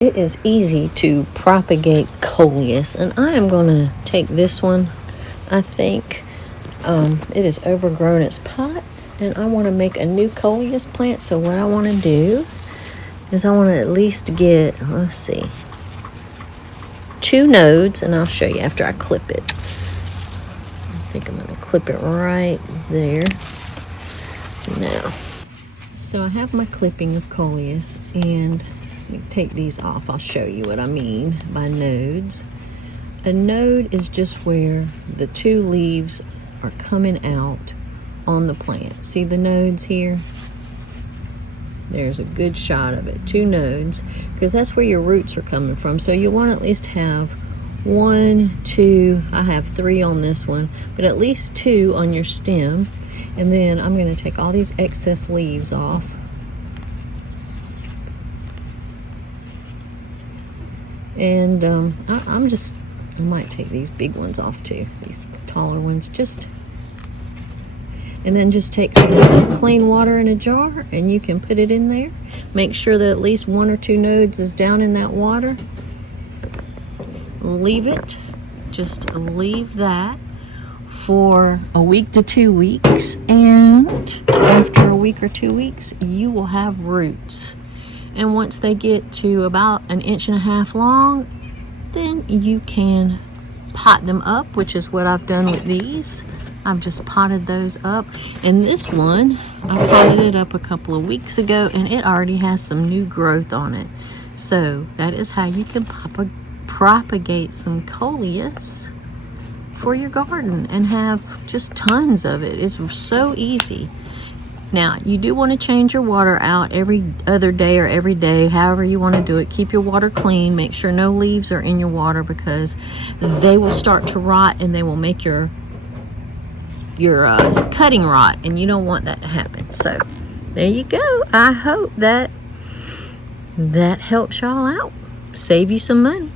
It is easy to propagate Coleus, and I am going to take this one. I think it is overgrown its pot, and I want to make a new Coleus plant. So what I want to do is I want to at least get, let's see, 2 nodes, and I'll show you after I clip it. I think I'm going to clip it right there. Now, so I have my clipping of Coleus, and let me take these off. I'll show you what I mean by nodes. A node is just where the 2 leaves are coming out on the plant. See the nodes here? There's a good shot of it. 2 nodes, because that's where your roots are coming from. So you want to at least have 1, 2, I have 3 on this one, but at least 2 on your stem. And then I'm going to take all these excess leaves off. And I might take these big ones off too, these taller ones, and then just take some clean water in a jar and you can put it in there. Make sure that at least 1 or 2 nodes is down in that water. Leave it, just leave that for a week to 2 weeks, and after a week or 2 weeks you will have roots. And once they get to about 1.5 inches long, then you can pot them up, which is what I've done with these. I've just potted those up. And this one, I potted it up a couple of weeks ago, and it already has some new growth on it. So that is how you can propagate some Coleus for your garden and have just tons of it. It's so easy. Now, you do want to change your water out every other day or every day, however you want to do it. Keep your water clean. Make sure no leaves are in your water, because they will start to rot and they will make your cutting rot, and you don't want that to happen. So there you go. I hope that helps y'all out. Save you some money.